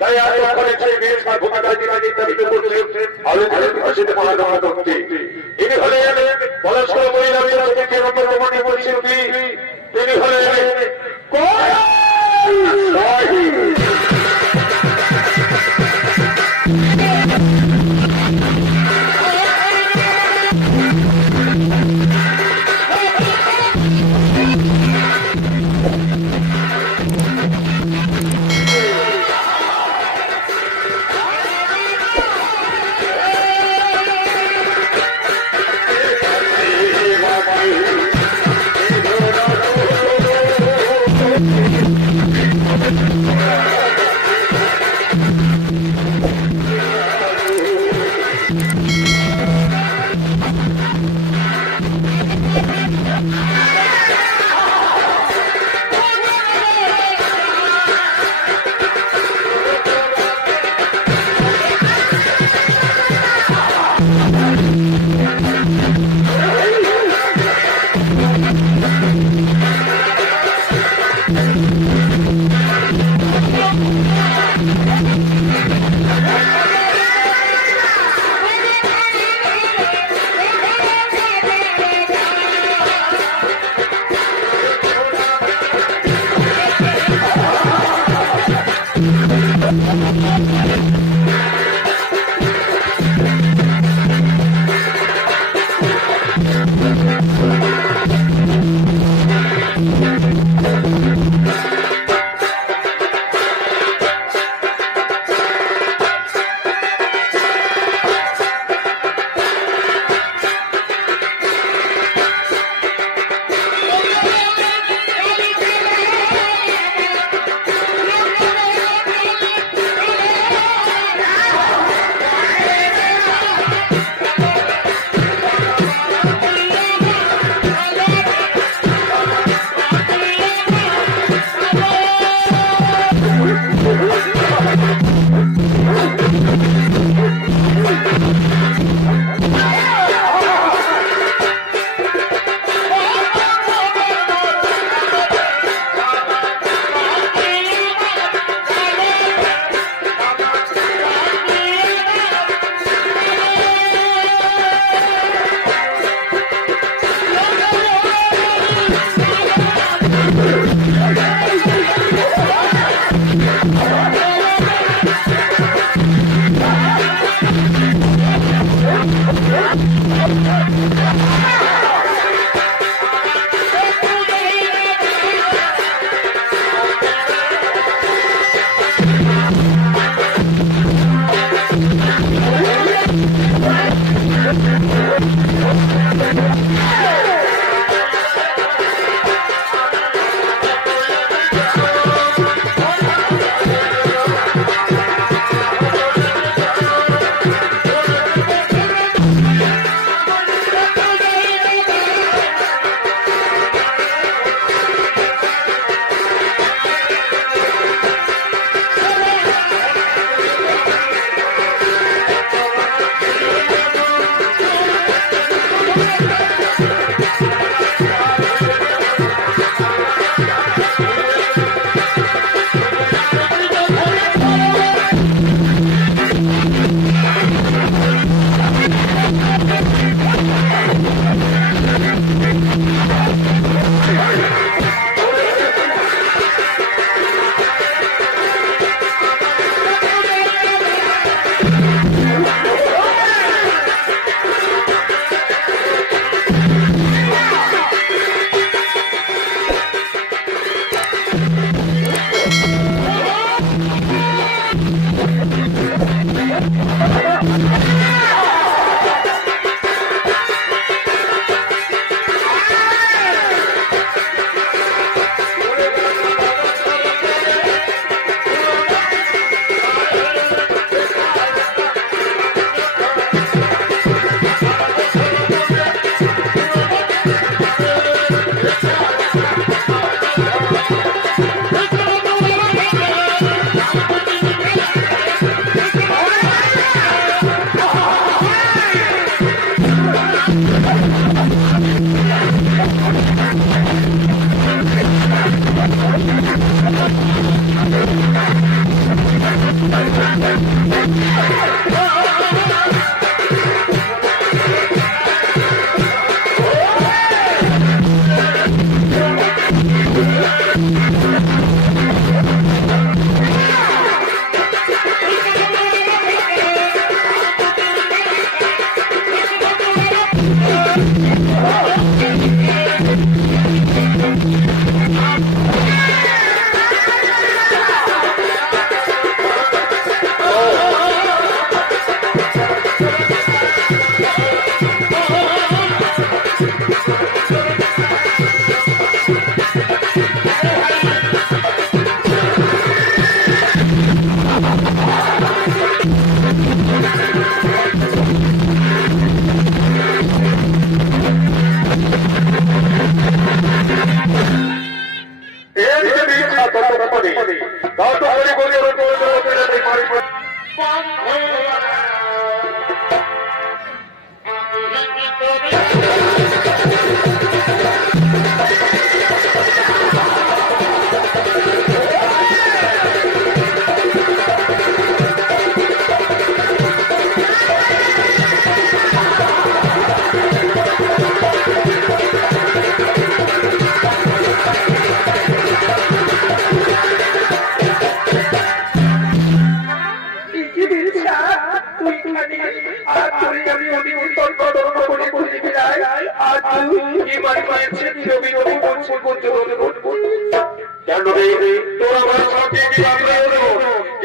তাই আজ ওখানে সেই মহিলা বিরাজ থেকে অন্যতম পরিচিতি তিনি হলেন কৈলাস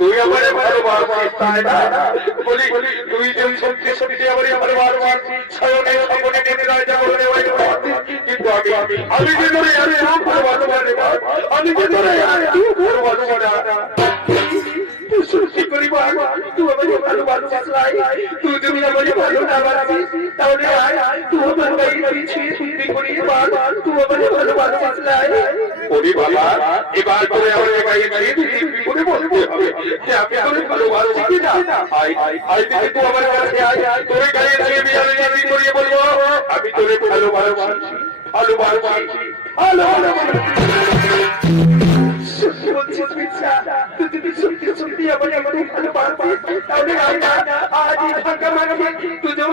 তুই আমারে তাই না? বলি, তুই যে সত্যি সত্যি আমারে ভালোবাসিস ছয়নে সপনে নিতে রাজা বলে ওই কিন্তু আমি আমি যে তোরে আমি ভালোবাসি, আমি যে তোরে আমি খুব ভালোবাসি, তুই সত্যি করি তুই আমাকে ভালোবাসিস লাই তুই যদি আমাকে ভালো না বাসিস, তাহলে আয় তুই আমার বাড়ি পিছিয়ে সত্যি করি বল তুই আমাকে ভালোবাসিস লাই ওরে বাবা এবার তোরে আমার একাই তুই বলতে হবে। যে আমি তোরে ভালোবাসি কি না? আই আই দেখে তুই আমার কাছে আয় তোরে ছেড়ে দিয়ে আমি গাড়ি করিয়ে বলব আমি তোরে ভালোবাসি ভালোবাসি মিথ্যা তুই যদি সত্যি সত্যি আমাকে আমাকে ভালোবাসিস তাহলে আজ এই ফাঁকা মাঠে তুঝেও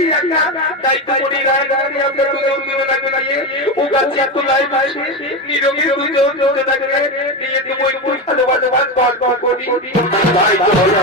দুজনকে পেয়েছি একা তাই তো মনে রায় আমরা তুঝেও দুজনকে নিয়ে ও গাছে এত লাই বাসে নীরবে তুঝেও দুজনকে নিয়ে তুমি একটু ভালোবাসা গল্প করি তাই তো হলো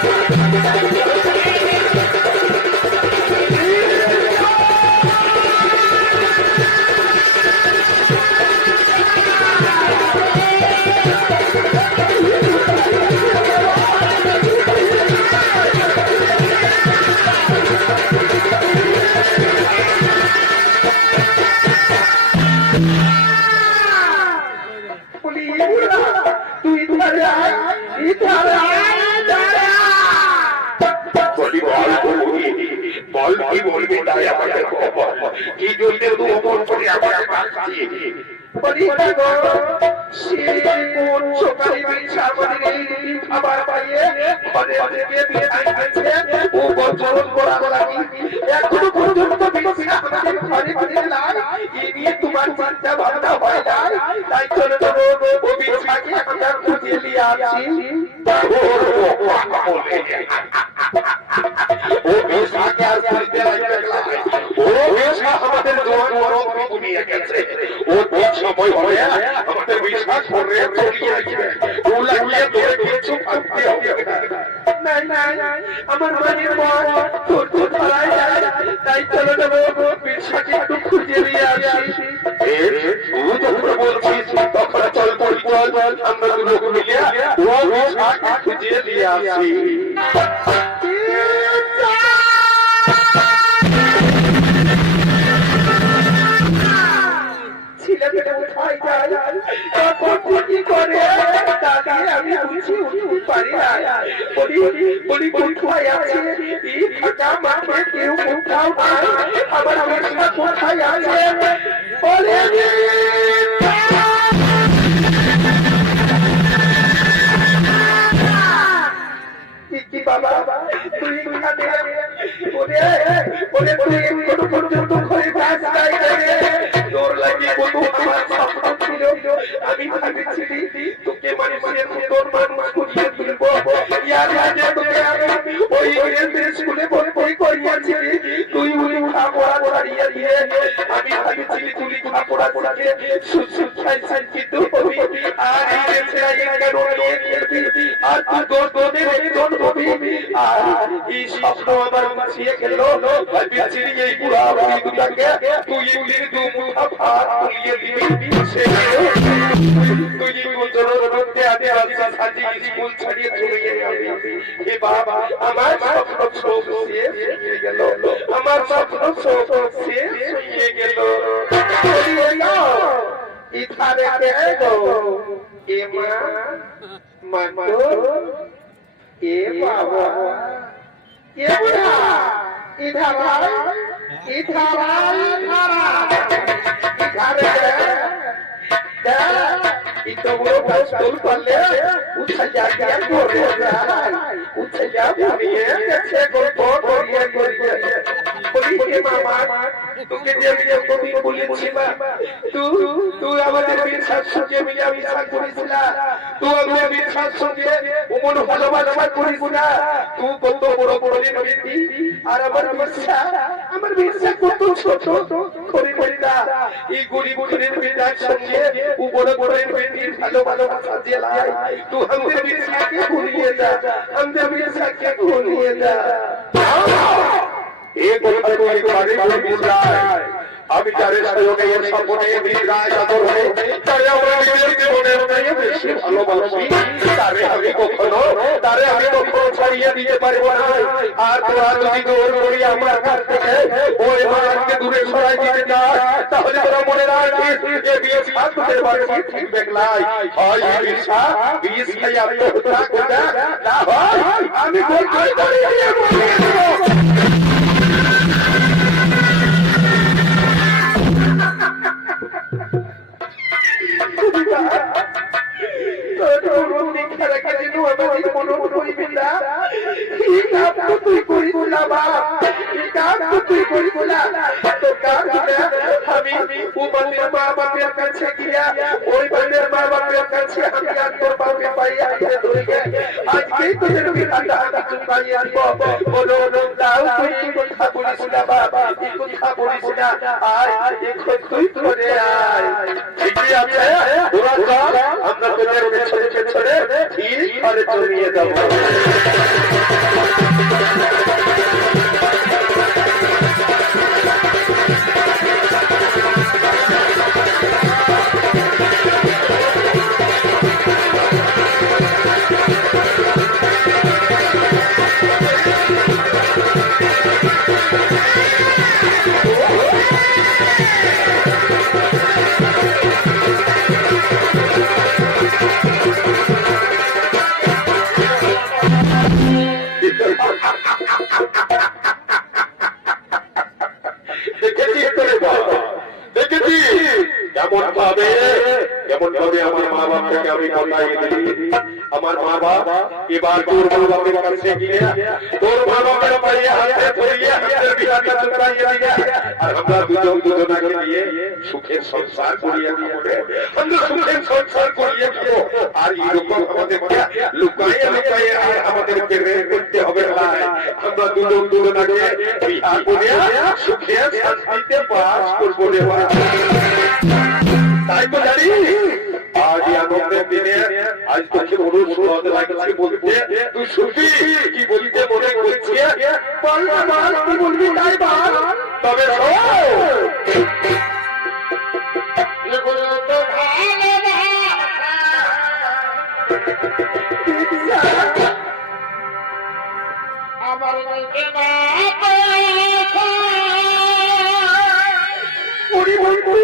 খাবার পাইয়ে আইছে ও বছর করা লাগি এখনও পর্যন্ত এই নিয়ে তোমার চিন্তা ভাবনা হয় না তাই চলো চলো ও বিছাকে আমরা খুঁজে নিয়ে আসি। ও বেশাকে আর খুঁজতে লাগবে ও বেশা আমাদের জোয়ান বরং গেছে। ও সময় হবে আমাদের বিশ্বাস করে চলিয়ে আসবে। আমার মনের মন তোর তো ধরাই যায়। তাই চলো চলো বিছাকে একটু খুঁজে নিয়ে আসি। তুই যখন বলছিস, তখন চল চল চল আমরা দুটো মিলিয়ে খুঁজে দিয়ে আসি। কোথায় আছে এই ফাঁকা মাঠে কেউ কোথাও নাই আমার আমার কোথায় আছে বলে বাবা তুই এখানে বলে বলে তুই কোনো পর্যন্ত ঘরে বাস রে তোর লাগি কত আমার স্বপ্ন ছিল আমি ভাবছিলি, তোকে মানুষের তোর মানুষ করিয়ে তুলবো। ওই রেলওয়ে স্কুলে ভর্তি করিয়েছিলি তুই উনি খাপড়া ছাড়িয়ে দিয়ে আমি ভাবছিলি তুই খাপড়া ছাড়িয়ে সুশিক্ষায় শিক্ষিত হবি। আর আগে কেন নিয়ে খেলবি আর তুই তোর তোদের একজন হবি। আর এই স্বপ্ন আমার মাছিয়ে গেল ভাবছিলি এই বুড়া বুড়ি দুটাকে তুই একদিন দু মুঠা ভাত তুলিয়ে দিবি। সে তুই গুজরের রাস্তা সাজিয়ে স্কুল ছাড়িয়ে চলে যাবি এ বাবা, আমার স্বপ্ন সব শেষ হয়ে গেল। আমার স্বপ্ন সব শেষ হয়ে গেল। ইথারে কে গো? এ ইতো বড় পাস্তল পারলে উঠে যা গিয়া করে যায় উঠে যা বুড়িয়ে গেছে গল্প করিয়ে করিয়ে। বলি মামা তোকে যে আমি কবি বলেছি মা তুই তুই আমাদের বীর শাশুকে মিলে আমি সাথ করেছিল তুই আমাদের বীর শাশুকে উমন ভালোবাসা করিস না তুই কত বড় বড় ব্যক্তি, আর আমার বিশ্বাস আমার বিশ্বাস কত ছোট করি না, এই গরিব গরিব বিদার সঙ্গে ও বড় বড় ব্যক্তির ভালো ভালোবাসা জেলায় তুই আমাদের বিশ্বাসকে ঘুরিয়ে দা আমাদের এই কথা তুই ঘরে ঘরে বুঝায় আমি তারে সহযোগে এর সম্পর্কে বীর গায়ে আদর হয়ে তারে আমরা নিজের জীবনের থেকে বেশি ভালোবাসি তারে আমি কখনো তারে আমি কখনো ছাড়িয়ে দিতে পারব না আর তোরা যদি দৌড় করি আমার কাছ থেকে ওই মাকে দূরে সরাই দিতে চাস তাহলে তোরা মনে রাখিস যে বিয়ে সাথে বাড়ি ঠিক দেখলাই হয় বিশা বিষ খাই আত্মহত্যা করে না হয় আমি বলছি করি বলিয়ে দেবো আমি উমানের মা বাপের কাছে গিয়া, ওই বানের মা বাপের কাছে আমি আর বাপে পাইয়া আইতে ধরে আজকেই তোদের বিধানটা হাতে চুকাই আনব। বলো দাও তুই কথা বলিস না বাবা এই কথা বলিস না। আয় এখন তুই ধরে আয়। আমরা তোদের পেছনে পেছনে ঠিক ঘরে চলিয়ে যাব ভাবে। কেমন ভাবে আমার মা বাবাকে আমি দিই। আমার মা বাবা এবার তোর মা বাবার কাছে গিয়ে তোর মা বাবার পায়ে হাতে ধরিয়ে বিহাটা চুকাইয়ে দিয়ে আর আমরা দুজন নিয়ে সুখের সংসার আমরা সুখের সংসার দিব আর এরকম আমাদেরকে করতে হবে না। আমরা দুজন শান্তিতে বাস করব রে বাবা। জানি। আজ আনন্দের দিনে আজ তোকে অনুরোধ লাগছে বলতে। তুই শুনবি কি বলতে মনে করছি? বল না বল কি বলবি তাই বল তবে আমার মনকে না পুরি পুরি পুরি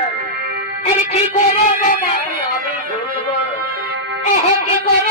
હકી કોરોના મારી આવી ગુરુવર હકી કોરોના